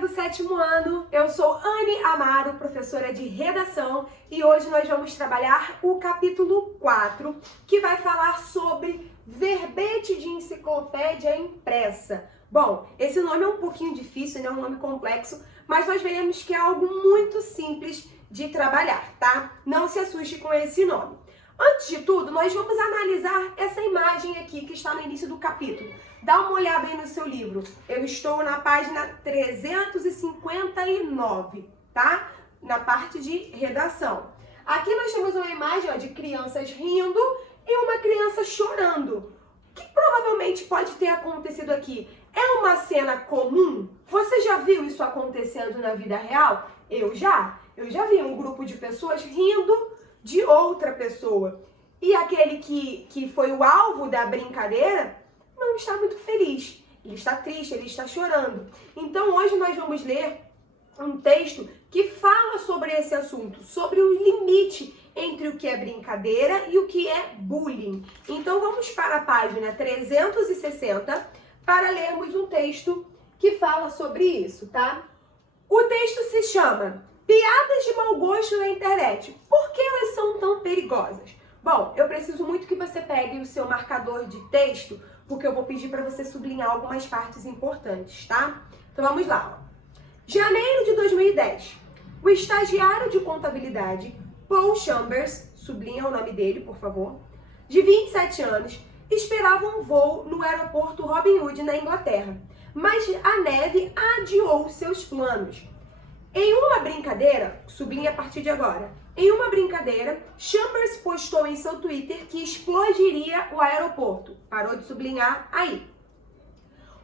do 7º ano, eu sou Anne Amaro, professora de redação, e hoje nós vamos trabalhar o capítulo 4, que vai falar sobre verbete de enciclopédia impressa. Bom, esse nome é um pouquinho difícil, é um nome complexo, mas nós veremos que é algo muito simples de trabalhar, tá? Não se assuste com esse nome. Antes de tudo, nós vamos analisar essa imagem aqui que está no início do capítulo. Dá uma olhada aí no seu livro. Eu estou na página 359, tá? Na parte de redação. Aqui nós temos uma imagem de crianças rindo e uma criança chorando. O que provavelmente pode ter acontecido aqui? É uma cena comum? Você já viu isso acontecendo na vida real? Eu já vi um grupo de pessoas rindo de outra pessoa. E aquele que foi o alvo da brincadeira não está muito feliz. Ele está triste, ele está chorando. Então hoje nós vamos ler um texto que fala sobre esse assunto, sobre o limite entre o que é brincadeira e o que é bullying. Então vamos para a página 360 para lermos um texto que fala sobre isso, tá? O texto se chama Piadas de mau gosto na internet. Por que elas são tão perigosas? Bom, eu preciso muito que você pegue o seu marcador de texto, porque eu vou pedir para você sublinhar algumas partes importantes, tá? Então vamos lá. Janeiro de 2010. O estagiário de contabilidade, Paul Chambers, sublinha o nome dele, por favor, de 27 anos, esperava um voo no aeroporto Robin Hood, na Inglaterra, mas a neve adiou seus planos. Em uma brincadeira, sublinha a partir de agora, em uma brincadeira, Chambers postou em seu Twitter que explodiria o aeroporto. Parou de sublinhar aí.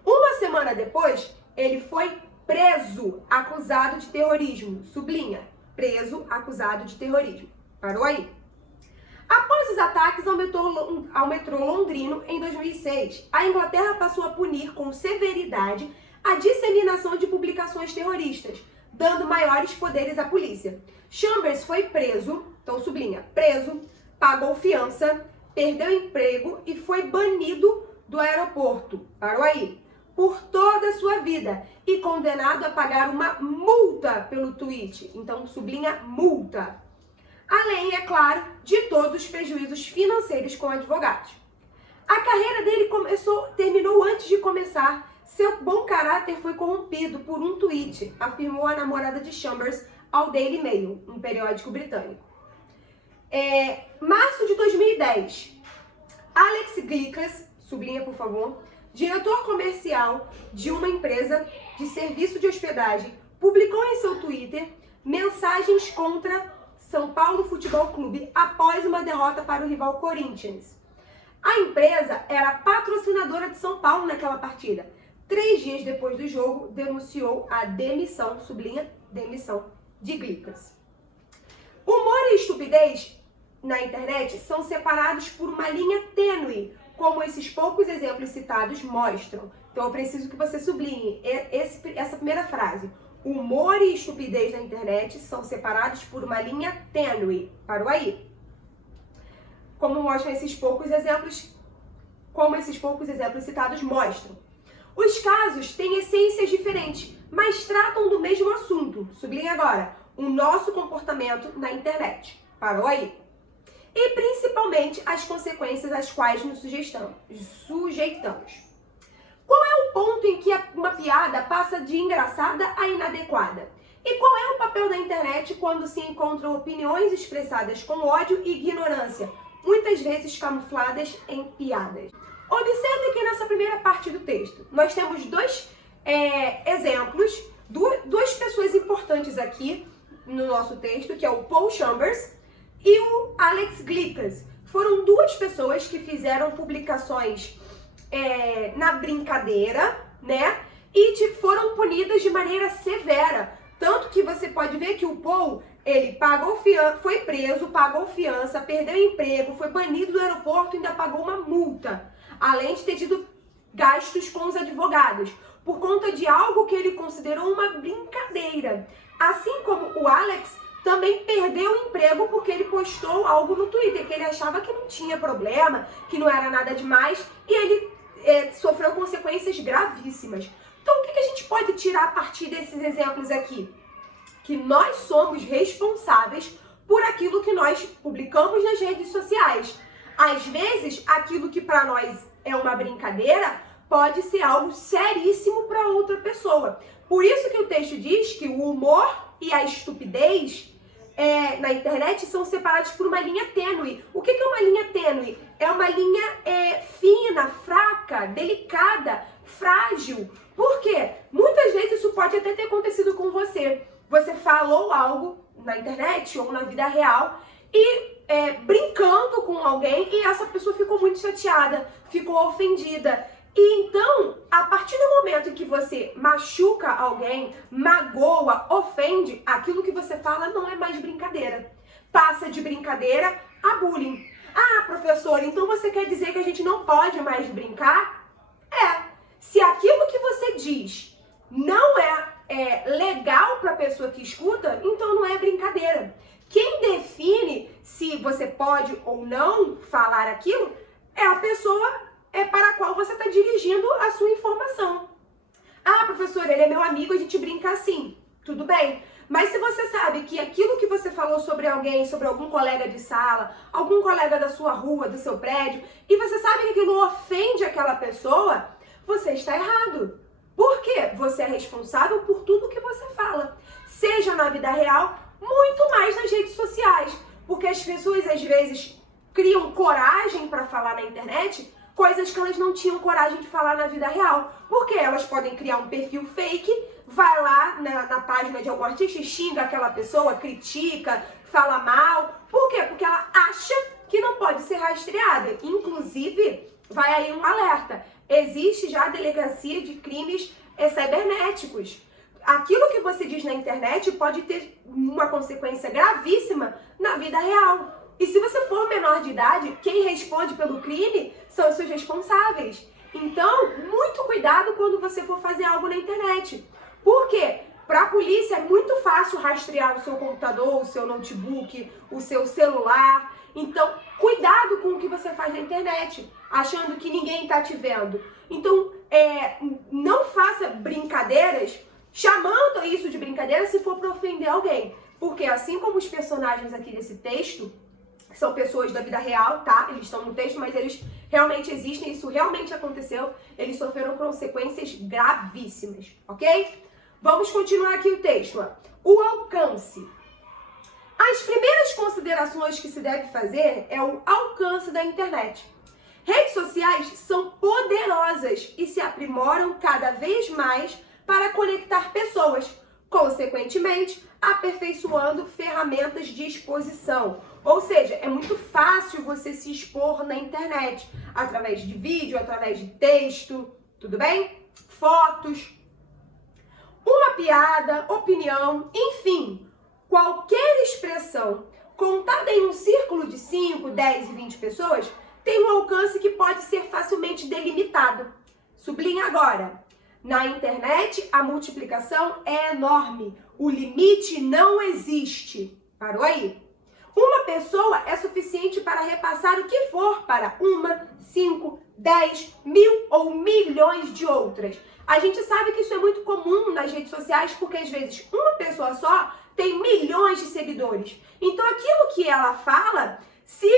Uma semana depois, ele foi preso, acusado de terrorismo. Sublinha, preso, acusado de terrorismo. Parou aí. Após os ataques ao metrô londrino em 2006, a Inglaterra passou a punir com severidade a disseminação de publicações terroristas, dando maiores poderes à polícia. Chambers foi preso, então sublinha, preso, pagou fiança, perdeu emprego e foi banido do aeroporto, parou aí, por toda a sua vida e condenado a pagar uma multa pelo tweet, então sublinha multa. Além, é claro, de todos os prejuízos financeiros com advogados. A carreira dele terminou antes de começar. Seu bom caráter foi corrompido por um tweet, afirmou a namorada de Chambers ao Daily Mail, um periódico britânico. Março de 2010, Alex Glickers, sublinha por favor, diretor comercial de uma empresa de serviço de hospedagem, publicou em seu Twitter mensagens contra São Paulo Futebol Clube após uma derrota para o rival Corinthians. A empresa era patrocinadora de São Paulo naquela partida. 3 dias depois do jogo, denunciou a demissão, sublinha, demissão, de Glickers. Humor e estupidez na internet são separados por uma linha tênue, como esses poucos exemplos citados mostram. Então eu preciso que você sublinhe essa primeira frase. Humor e estupidez na internet são separados por uma linha tênue. Parou aí? Como esses poucos exemplos citados mostram. Os casos têm essências diferentes, mas tratam do mesmo assunto. Sublinha agora, o nosso comportamento na internet. Parou aí? E principalmente as consequências às quais nos sujeitamos. Qual é o ponto em que uma piada passa de engraçada a inadequada? E qual é o papel da internet quando se encontram opiniões expressadas com ódio e ignorância, muitas vezes camufladas em piadas? Observe que nessa primeira parte do texto, nós temos dois exemplos, duas pessoas importantes aqui no nosso texto, que é o Paul Chambers e o Alex Glickers. Foram duas pessoas que fizeram publicações na brincadeira, né? E foram punidas de maneira severa. Tanto que você pode ver que o Paul, ele foi preso, pagou fiança, perdeu emprego, foi banido do aeroporto e ainda pagou uma multa. Além de ter tido gastos com os advogados, por conta de algo que ele considerou uma brincadeira. Assim como o Alex também perdeu o emprego porque ele postou algo no Twitter, que ele achava que não tinha problema, que não era nada demais, e ele sofreu consequências gravíssimas. Então, o que a gente pode tirar a partir desses exemplos aqui? Que nós somos responsáveis por aquilo que nós publicamos nas redes sociais. Às vezes, aquilo que para nós é uma brincadeira pode ser algo seríssimo para outra pessoa. Por isso que o texto diz que o humor e a estupidez na internet são separados por uma linha tênue. O que é uma linha tênue? É uma linha fina, fraca, delicada, frágil. Por quê? Muitas vezes isso pode até ter acontecido com você. Você falou algo na internet ou na vida real e brincando com alguém e essa pessoa ficou muito chateada, ficou ofendida. E então, a partir do momento que você machuca alguém, magoa, ofende, aquilo que você fala não é mais brincadeira. Passa de brincadeira a bullying. Ah, professor, então você quer dizer que a gente não pode mais brincar? Se aquilo que você diz não é legal para a pessoa que escuta, então não é brincadeira. Quem define se você pode ou não falar aquilo é a pessoa para a qual você está dirigindo a sua informação. Ah, professor, ele é meu amigo, a gente brinca assim. Tudo bem. Mas se você sabe que aquilo que você falou sobre alguém, sobre algum colega de sala, algum colega da sua rua, do seu prédio, e você sabe que aquilo ofende aquela pessoa, você está errado. Por quê? Você é responsável por tudo que você fala. Seja na vida real, muito mais nas redes sociais. Porque as pessoas, às vezes, criam coragem para falar na internet coisas que elas não tinham coragem de falar na vida real. Porque elas podem criar um perfil fake, vai lá na página de algum artista e xinga aquela pessoa, critica, fala mal. Por quê? Porque ela acha que não pode ser rastreada. Inclusive, vai aí um alerta. Existe já a delegacia de crimes cibernéticos. Aquilo que você diz na internet pode ter uma consequência gravíssima na vida real. E se você for menor de idade, quem responde pelo crime são os seus responsáveis. Então, muito cuidado quando você for fazer algo na internet. Por quê? Para a polícia é muito fácil rastrear o seu computador, o seu notebook, o seu celular. Então, cuidado com o que você faz na internet, achando que ninguém está te vendo. Então, não faça brincadeiras chamando isso de brincadeira se for para ofender alguém. Porque assim como os personagens aqui desse texto, são pessoas da vida real, tá? Eles estão no texto, mas eles realmente existem, isso realmente aconteceu. Eles sofreram consequências gravíssimas, ok? Vamos continuar aqui o texto. O alcance. As primeiras considerações que se deve fazer é o alcance da internet. Redes sociais são poderosas e se aprimoram cada vez mais para conectar pessoas, consequentemente, aperfeiçoando ferramentas de exposição. Ou seja, é muito fácil você se expor na internet, através de vídeo, através de texto, tudo bem? Fotos, uma piada, opinião, enfim, qualquer expressão contada em um círculo de 5, 10 e 20 pessoas tem um alcance que pode ser facilmente delimitado. Sublinha agora. Na internet, a multiplicação é enorme. O limite não existe. Parou aí? Uma pessoa é suficiente para repassar o que for para 1, 5, 10, 1000 ou milhões de outras. A gente sabe que isso é muito comum nas redes sociais, porque às vezes uma pessoa só tem milhões de seguidores. Então aquilo que ela fala, se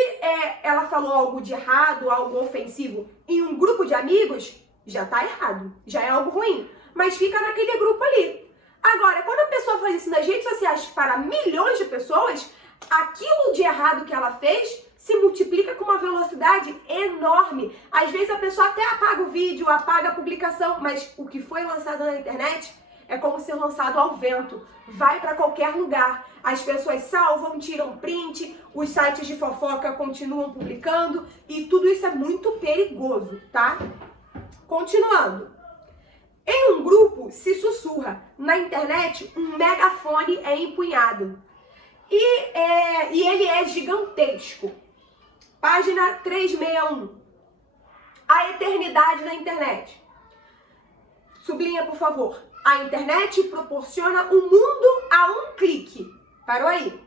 ela falou algo de errado, algo ofensivo em um grupo de amigos, já tá errado, já é algo ruim, mas fica naquele grupo ali. Agora, quando a pessoa faz isso nas redes sociais para milhões de pessoas, aquilo de errado que ela fez se multiplica com uma velocidade enorme. Às vezes a pessoa até apaga o vídeo, apaga a publicação, mas o que foi lançado na internet é como ser lançado ao vento. Vai para qualquer lugar. As pessoas salvam, tiram print, os sites de fofoca continuam publicando e tudo isso é muito perigoso, tá? Continuando. Em um grupo se sussurra. Na internet, um megafone é empunhado. E ele é gigantesco. Página 361. A eternidade na internet. Sublinha, por favor. A internet proporciona o mundo a um clique. Parou aí?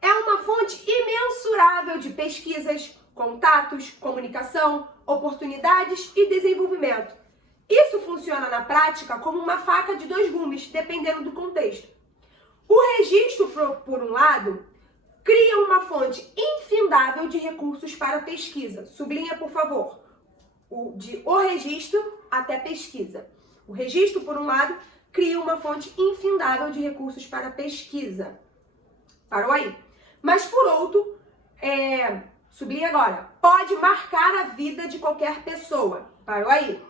É uma fonte imensurável de pesquisas, contatos, comunicação, oportunidades e desenvolvimento. Isso funciona na prática como uma faca de dois gumes, dependendo do contexto. O registro, por um lado, cria uma fonte infindável de recursos para pesquisa. Sublinha, por favor, o registro até pesquisa. O registro, por um lado, cria uma fonte infindável de recursos para pesquisa. Parou aí? Mas, por outro, sublinha agora, pode marcar a vida de qualquer pessoa. Parou aí?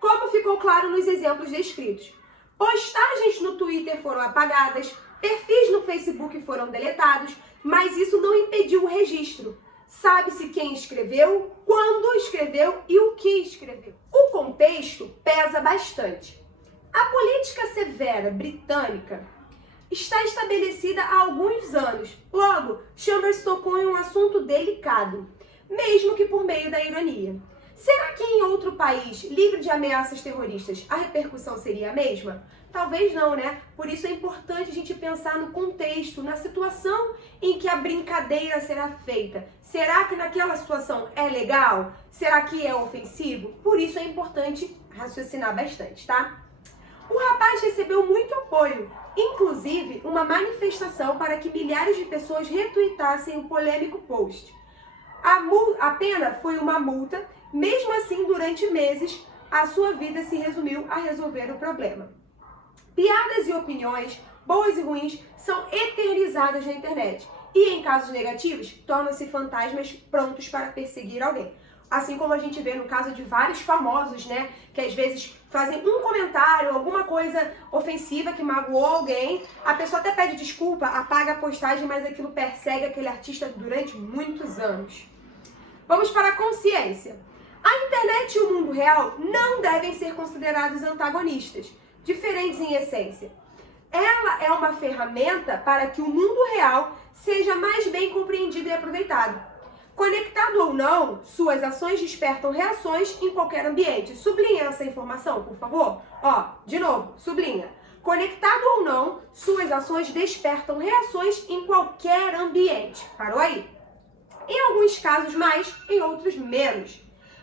Como ficou claro nos exemplos descritos. Postagens no Twitter foram apagadas, perfis no Facebook foram deletados, mas isso não impediu o registro. Sabe-se quem escreveu, quando escreveu e o que escreveu. O contexto pesa bastante. A política severa britânica está estabelecida há alguns anos. Logo, Chambers tocou em um assunto delicado, mesmo que por meio da ironia. Será que em outro país, livre de ameaças terroristas, a repercussão seria a mesma? Talvez não, né? Por isso é importante a gente pensar no contexto, na situação em que a brincadeira será feita. Será que naquela situação é legal? Será que é ofensivo? Por isso é importante raciocinar bastante, tá? O rapaz recebeu muito apoio, inclusive uma manifestação para que milhares de pessoas retuitassem o polêmico post. A pena foi uma multa, mesmo assim, durante meses, a sua vida se resumiu a resolver o problema. Piadas e opiniões, boas e ruins, são eternizadas na internet e, em casos negativos, tornam-se fantasmas prontos para perseguir alguém. Assim como a gente vê no caso de vários famosos, né? Que às vezes fazem um comentário, alguma coisa ofensiva que magoou alguém, a pessoa até pede desculpa, apaga a postagem, mas aquilo persegue aquele artista durante muitos anos. Vamos para a consciência. A internet e o mundo real não devem ser considerados antagonistas, diferentes em essência. Ela é uma ferramenta para que o mundo real seja mais bem compreendido e aproveitado. Conectado ou não, suas ações despertam reações em qualquer ambiente. Sublinha essa informação, por favor. De novo, sublinha. Conectado ou não, suas ações despertam reações em qualquer ambiente. Parou aí? Em alguns casos mais, em outros menos.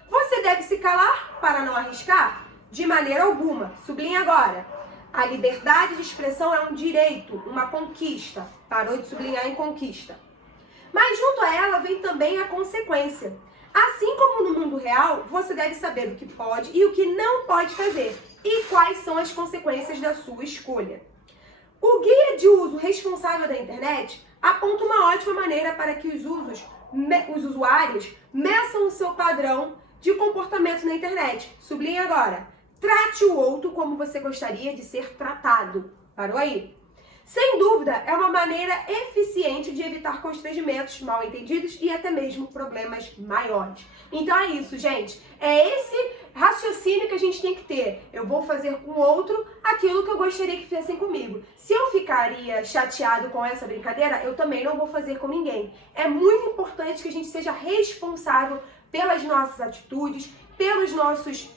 Você deve se calar para não arriscar? De maneira alguma. Sublinha agora. A liberdade de expressão é um direito, uma conquista. Parou de sublinhar em conquista. Mas junto a ela vem também a consequência. Assim como no mundo real, você deve saber o que pode e o que não pode fazer e quais são as consequências da sua escolha. O Guia de Uso Responsável da Internet aponta uma ótima maneira para que os usuários meçam o seu padrão de comportamento na internet. Sublinha agora. Trate o outro como você gostaria de ser tratado. Parou aí? Sem dúvida, é uma maneira eficiente de evitar constrangimentos, mal-entendidos e até mesmo problemas maiores. Então é isso, gente. É esse raciocínio que a gente tem que ter. Eu vou fazer com o outro aquilo que eu gostaria que fizessem comigo. Se eu ficaria chateado com essa brincadeira, eu também não vou fazer com ninguém. É muito importante que a gente seja responsável pelas nossas atitudes, pelos nossos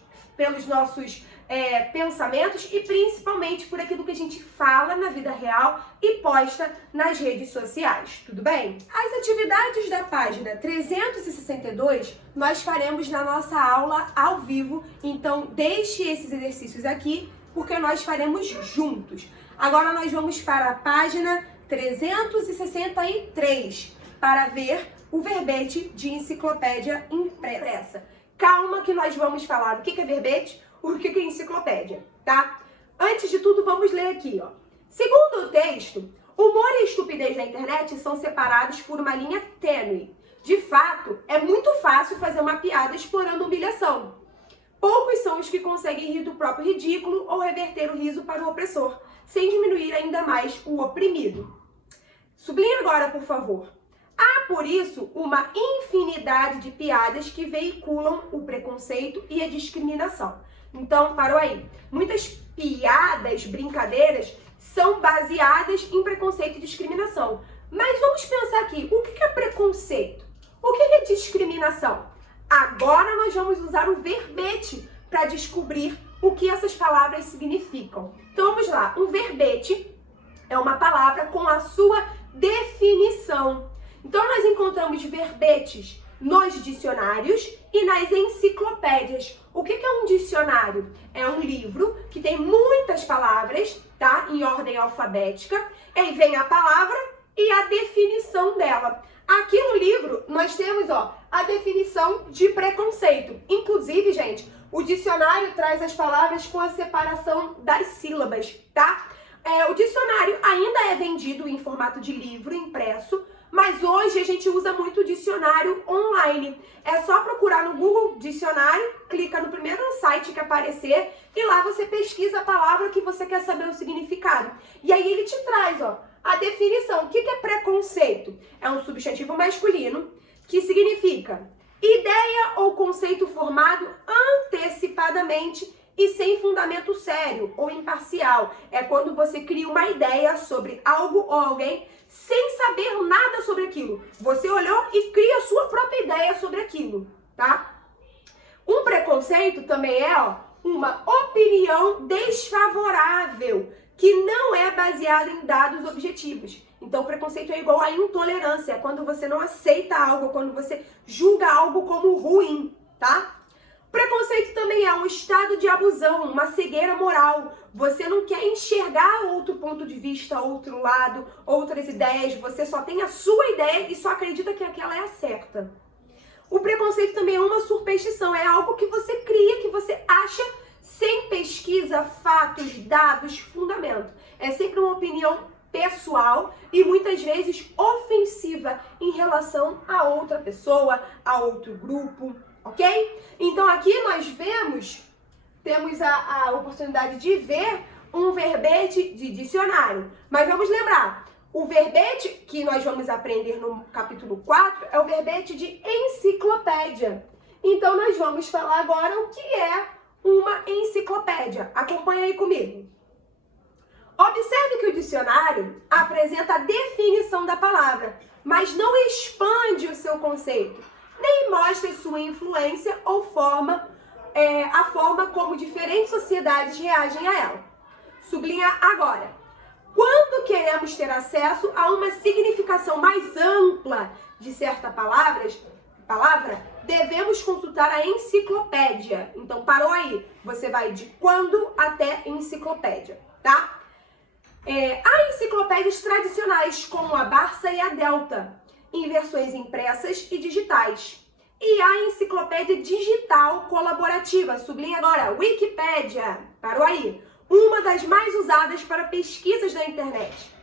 pensamentos e principalmente por aquilo que a gente fala na vida real e posta nas redes sociais, tudo bem? As atividades da página 362 nós faremos na nossa aula ao vivo, então deixe esses exercícios aqui porque nós faremos juntos. Agora nós vamos para a página 363 para ver o verbete de enciclopédia impressa. Calma que nós vamos falar o que é verbete, o que é enciclopédia, tá? Antes de tudo, vamos ler aqui, ó. Segundo o texto, humor e estupidez na internet são separados por uma linha tênue. De fato, é muito fácil fazer uma piada explorando humilhação. Poucos são os que conseguem rir do próprio ridículo ou reverter o riso para o opressor, sem diminuir ainda mais o oprimido. Sublinha agora, por favor. Há, por isso, uma infinidade de piadas que veiculam o preconceito e a discriminação. Então, parou aí. Muitas piadas, brincadeiras, são baseadas em preconceito e discriminação. Mas vamos pensar aqui, o que é preconceito? O que é discriminação? Agora nós vamos usar o verbete para descobrir o que essas palavras significam. Então vamos lá, um verbete é uma palavra com a sua definição. Então nós encontramos verbetes nos dicionários e nas enciclopédias. O que é um dicionário? É um livro que tem muitas palavras, tá? Em ordem alfabética. Aí vem a palavra e a definição dela. Aqui no livro nós temos, ó, a definição de preconceito. Inclusive, gente, o dicionário traz as palavras com a separação das sílabas, tá? O dicionário ainda é vendido em formato de livro impresso, mas hoje a gente usa muito o dicionário online. É só procurar no Google Dicionário, clica no primeiro site que aparecer e lá você pesquisa a palavra que você quer saber o significado. E aí ele te traz, ó, a definição. O que é preconceito? É um substantivo masculino que significa ideia ou conceito formado antecipadamente e sem fundamento sério ou imparcial. É quando você cria uma ideia sobre algo ou alguém sem saber nada sobre aquilo. Você olhou e cria a sua própria ideia sobre aquilo, tá? Um preconceito também é, ó, uma opinião desfavorável que não é baseada em dados objetivos. Então, preconceito é igual a intolerância, é quando você não aceita algo, quando você julga algo como ruim, tá? Preconceito também é um estado de abusão, uma cegueira moral. Você não quer enxergar outro ponto de vista, outro lado, outras ideias. Você só tem a sua ideia e só acredita que aquela é a certa. O preconceito também é uma superstição, é algo que você cria, que você acha sem pesquisa, fatos, dados, fundamento. É sempre uma opinião pessoal e muitas vezes ofensiva em relação a outra pessoa, a outro grupo, ok? Então aqui nós temos a oportunidade de ver um verbete de dicionário. Mas vamos lembrar, o verbete que nós vamos aprender no capítulo 4 é o verbete de enciclopédia. Então nós vamos falar agora o que é uma enciclopédia. Acompanha aí comigo. Observe que o dicionário apresenta a definição da palavra, mas não expande o seu conceito, nem mostra sua influência ou a forma como diferentes sociedades reagem a ela. Sublinha agora. Quando queremos ter acesso a uma significação mais ampla de certa palavra, devemos consultar a enciclopédia. Então, parou aí. Você vai de quando até enciclopédia, tá? Há enciclopédias tradicionais, como a Barça e a Delta, em versões impressas e digitais. E há enciclopédia digital colaborativa, sublinha agora, Wikipédia, parou aí, uma das mais usadas para pesquisas da internet.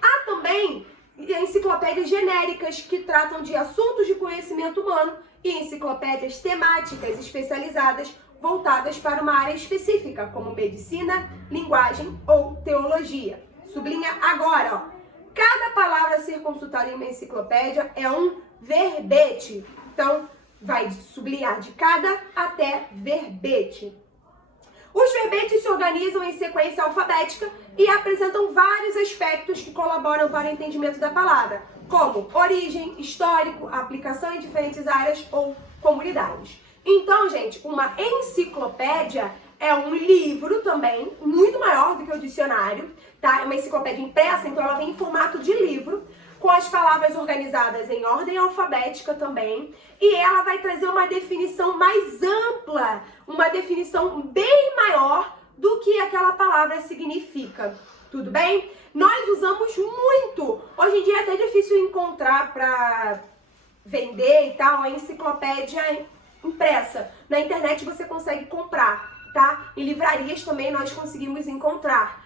Há também enciclopédias genéricas que tratam de assuntos de conhecimento humano e enciclopédias temáticas especializadas voltadas para uma área específica, como medicina, linguagem ou teologia. Sublinha agora, ó. Cada palavra a ser consultada em uma enciclopédia é um verbete. Então, vai sublinhar de cada até verbete. Os verbetes se organizam em sequência alfabética e apresentam vários aspectos que colaboram para o entendimento da palavra, como origem, histórico, aplicação em diferentes áreas ou comunidades. Então, gente, uma enciclopédia é um livro também, muito maior do que o dicionário, tá? É uma enciclopédia impressa, então ela vem em formato de livro, com as palavras organizadas em ordem alfabética também, e ela vai trazer uma definição mais ampla, uma definição bem maior do que aquela palavra significa. Tudo bem? Nós usamos muito. Hoje em dia é até difícil encontrar para vender e tal a enciclopédia impressa. Na internet você consegue comprar, tá? Em livrarias também nós conseguimos encontrar.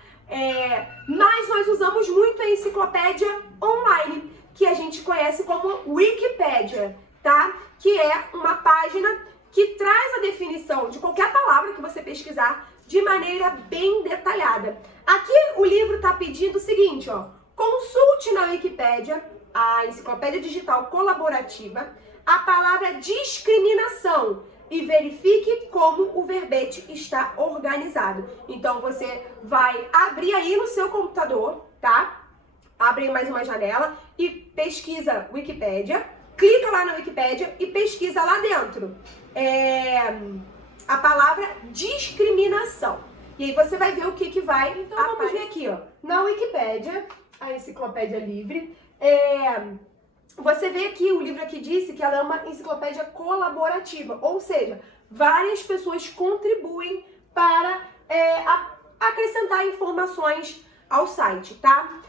Mas nós usamos muito a enciclopédia online, que a gente conhece como Wikipédia, tá? Que é uma página que traz a definição de qualquer palavra que você pesquisar de maneira bem detalhada. Aqui o livro está pedindo o seguinte, ó. Consulte na Wikipédia, a enciclopédia digital colaborativa, a palavra discriminação e verifique como o verbete está organizado. Então você vai abrir aí no seu computador, tá? Abre mais uma janela e pesquisa Wikipédia. Clica lá na Wikipédia e pesquisa lá dentro a palavra discriminação. E aí você vai ver o que vai. Então vamos ver aqui, ó. Na Wikipédia, a enciclopédia livre, você vê aqui, o livro aqui disse que ela é uma enciclopédia colaborativa, ou seja, várias pessoas contribuem para acrescentar informações ao site, tá?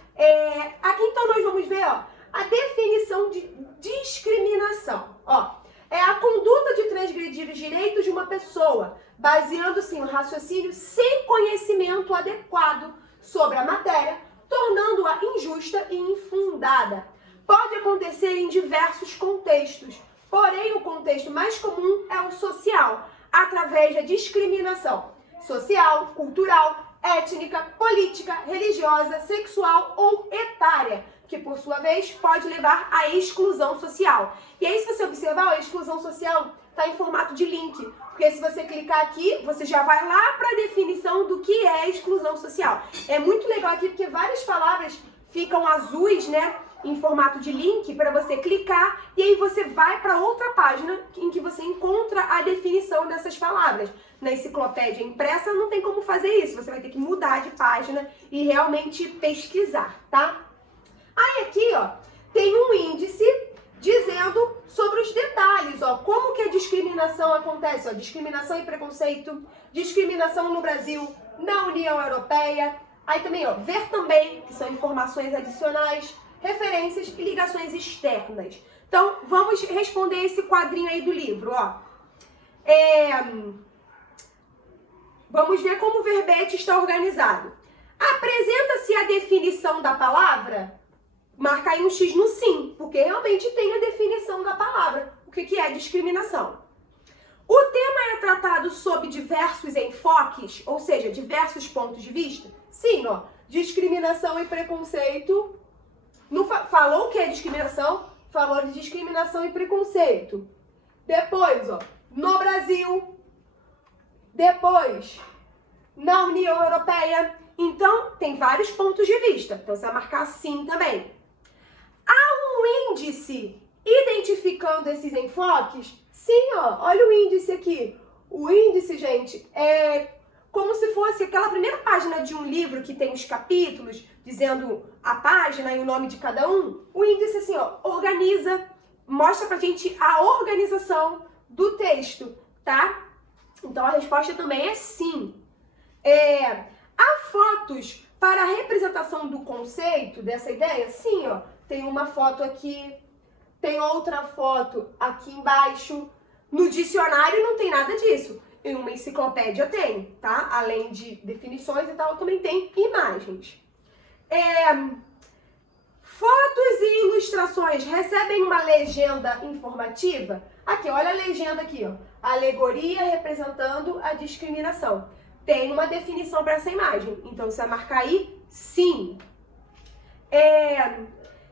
Aqui então nós vamos ver, ó, a definição de discriminação, ó. É a conduta de transgredir os direitos de uma pessoa, baseando-se em um raciocínio sem conhecimento adequado sobre a matéria, tornando-a injusta e infundada. Pode acontecer em diversos contextos, porém o contexto mais comum é o social, através da discriminação social, cultural, étnica, política, religiosa, sexual ou etária, que por sua vez pode levar à exclusão social. E aí, se você observar, a exclusão social está em formato de link, porque se você clicar aqui, você já vai lá para a definição do que é exclusão social. É muito legal aqui porque várias palavras ficam azuis, né, em formato de link para você clicar e aí você vai para outra página em que você encontra a definição dessas palavras. Na enciclopédia impressa não tem como fazer isso, você vai ter que mudar de página e realmente pesquisar, tá? Aí aqui, ó, tem um índice dizendo sobre os detalhes, ó, como que a discriminação acontece, ó, discriminação e preconceito, discriminação no Brasil, na União Europeia, aí também, ó, ver também, que são informações adicionais, referências e ligações externas. Então, vamos responder esse quadrinho aí do livro, ó. Vamos ver como o verbete está organizado. Apresenta-se a definição da palavra? Marca aí um X no sim, porque realmente tem a definição da palavra. O que é discriminação? O tema é tratado sob diversos enfoques, ou seja, diversos pontos de vista? Sim, ó. Discriminação e preconceito. Não falou o que é discriminação? Falou de discriminação e preconceito. Depois, ó, no Brasil. Depois, na União Europeia. Então, tem vários pontos de vista. Então, você vai marcar sim também. Há um índice identificando esses enfoques? Sim, ó, olha o índice aqui. O índice, gente, é como se fosse aquela primeira página de um livro que tem os capítulos, dizendo a página e o nome de cada um. O índice, assim, ó, organiza, mostra pra gente a organização do texto, tá? Então, a resposta também é sim. Há fotos para a representação do conceito dessa ideia? Sim, ó. Tem uma foto aqui, tem outra foto aqui embaixo. No dicionário não tem nada disso. Em uma enciclopédia tem, tá? Além de definições e tal, também tem imagens. Fotos e ilustrações recebem uma legenda informativa? Aqui, olha a legenda aqui, ó. Alegoria representando a discriminação. Tem uma definição para essa imagem. Então, você vai marcar aí sim.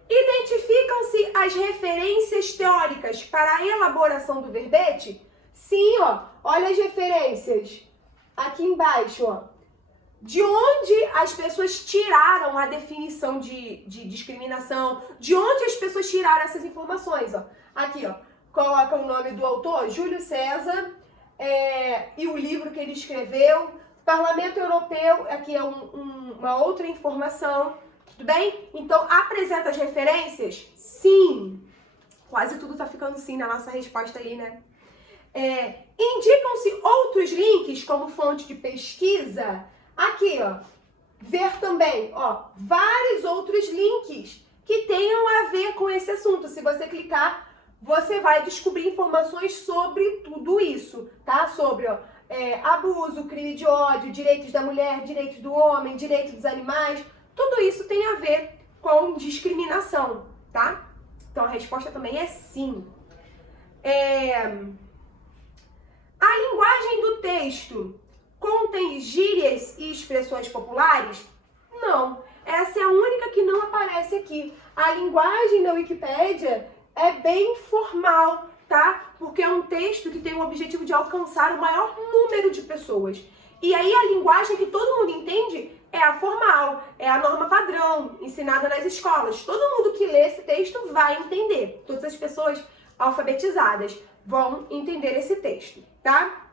Identificam-se as referências teóricas para a elaboração do verbete? Sim, ó. Olha as referências. Aqui embaixo, ó. De onde as pessoas tiraram a definição de discriminação? De onde as pessoas tiraram essas informações, ó? Aqui, ó. Coloca o nome do autor, Júlio César, e o livro que ele escreveu. Parlamento Europeu, aqui é uma outra informação. Tudo bem? Então, apresenta as referências? Sim. Quase tudo tá ficando sim na nossa resposta aí, né? Indicam-se outros links como fonte de pesquisa? Aqui, ó. Ver também, ó. Vários outros links que tenham a ver com esse assunto. Se você clicar, você vai descobrir informações sobre tudo isso, tá? Sobre, ó, abuso, crime de ódio, direitos da mulher, direitos do homem, direitos dos animais. Tudo isso tem a ver com discriminação, tá? Então, a resposta também é sim. A linguagem do texto contém gírias e expressões populares? Não. Essa é a única que não aparece aqui. A linguagem da Wikipédia é bem formal, tá? Porque é um texto que tem o objetivo de alcançar o maior número de pessoas. E aí a linguagem que todo mundo entende é a formal, é a norma padrão, ensinada nas escolas. Todo mundo que lê esse texto vai entender. Todas as pessoas alfabetizadas vão entender esse texto, tá?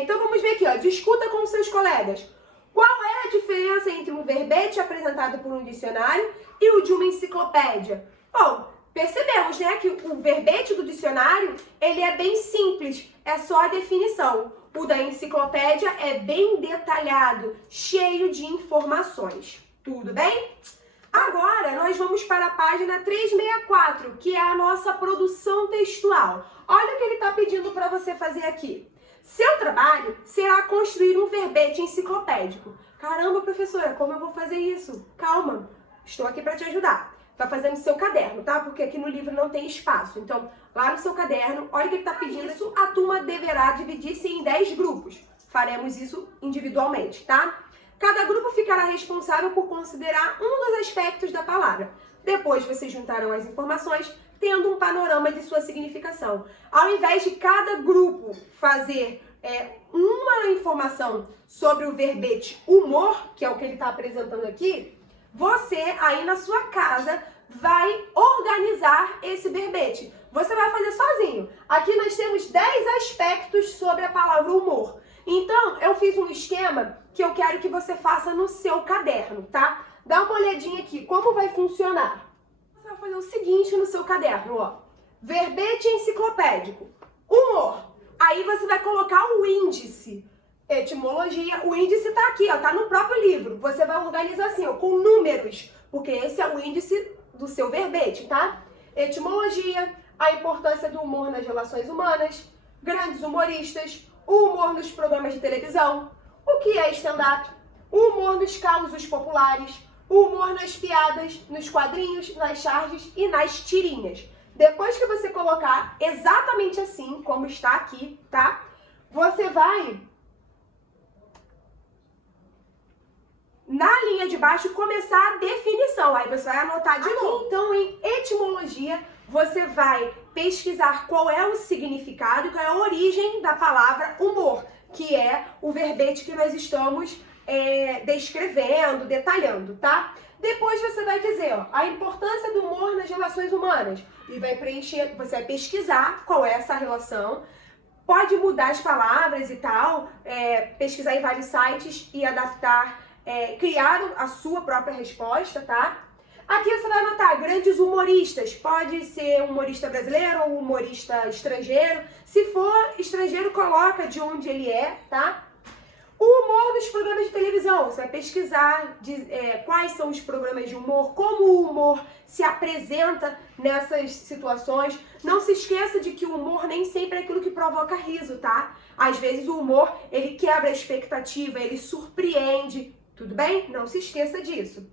Então vamos ver aqui, ó. Discuta com seus colegas. Qual é a diferença entre um verbete apresentado por um dicionário e o de uma enciclopédia? Bom, percebemos, né, que o verbete do dicionário, ele é bem simples, é só a definição. O da enciclopédia é bem detalhado, cheio de informações. Tudo bem? Agora, nós vamos para a página 364, que é a nossa produção textual. Olha o que ele está pedindo para você fazer aqui. Seu trabalho será construir um verbete enciclopédico. Caramba, professora, como eu vou fazer isso? Calma, estou aqui para te ajudar. Vai fazer no seu caderno, tá? Porque aqui no livro não tem espaço. Então, lá no seu caderno, olha o que ele está pedindo. Isso, a turma deverá dividir-se em 10 grupos. Faremos isso individualmente, tá? Cada grupo ficará responsável por considerar um dos aspectos da palavra. Depois, vocês juntarão as informações, tendo um panorama de sua significação. Ao invés de cada grupo fazer uma informação sobre o verbete humor, que é o que ele está apresentando aqui, você, aí na sua casa, vai organizar esse verbete. Você vai fazer sozinho. Aqui nós temos 10 aspectos sobre a palavra humor. Então, eu fiz um esquema que eu quero que você faça no seu caderno, tá? Dá uma olhadinha aqui, como vai funcionar. Você vai fazer o seguinte no seu caderno, ó. Verbete enciclopédico. Humor. Aí você vai colocar o índice. Etimologia, o índice tá aqui, ó, tá no próprio livro. Você vai organizar assim, ó, com números, porque esse é o índice do seu verbete, tá? Etimologia, a importância do humor nas relações humanas, grandes humoristas, o humor nos programas de televisão, o que é stand-up, o humor nos causos populares, o humor nas piadas, nos quadrinhos, nas charges e nas tirinhas. Depois que você colocar exatamente assim, como está aqui, tá? Você vai, na linha de baixo, começar a definição. Aí você vai anotar de novo. Então, em etimologia, você vai pesquisar qual é o significado e qual é a origem da palavra humor, que é o verbete que nós estamos descrevendo, detalhando, tá? Depois você vai dizer, ó, a importância do humor nas relações humanas. E vai preencher, você vai pesquisar qual é essa relação. Pode mudar as palavras e tal, pesquisar em vários sites e adaptar, criar a sua própria resposta, tá? Aqui você vai anotar grandes humoristas, pode ser humorista brasileiro ou humorista estrangeiro. Se for estrangeiro, coloca de onde ele é, tá? O humor dos programas de televisão, você vai pesquisar quais são os programas de humor, como o humor se apresenta nessas situações. Não se esqueça de que o humor nem sempre é aquilo que provoca riso, tá? Às vezes o humor, ele quebra a expectativa, ele surpreende, tudo bem? Não se esqueça disso.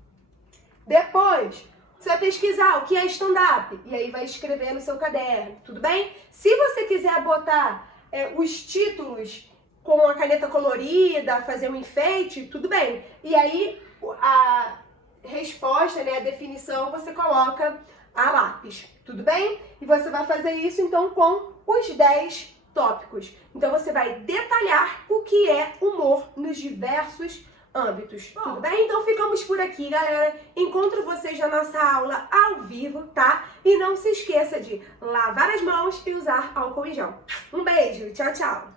Depois, você vai pesquisar o que é stand-up, e aí vai escrever no seu caderno, tudo bem? Se você quiser botar os títulos com a caneta colorida, fazer um enfeite, tudo bem. E aí, a resposta, né, a definição, você coloca a lápis, tudo bem? E você vai fazer isso, então, com os 10 tópicos. Então, você vai detalhar o que é humor nos diversos âmbitos, tudo bem? Então ficamos por aqui, galera. Encontro vocês na nossa aula ao vivo, tá? E não se esqueça de lavar as mãos e usar álcool em gel. Um beijo, tchau, tchau!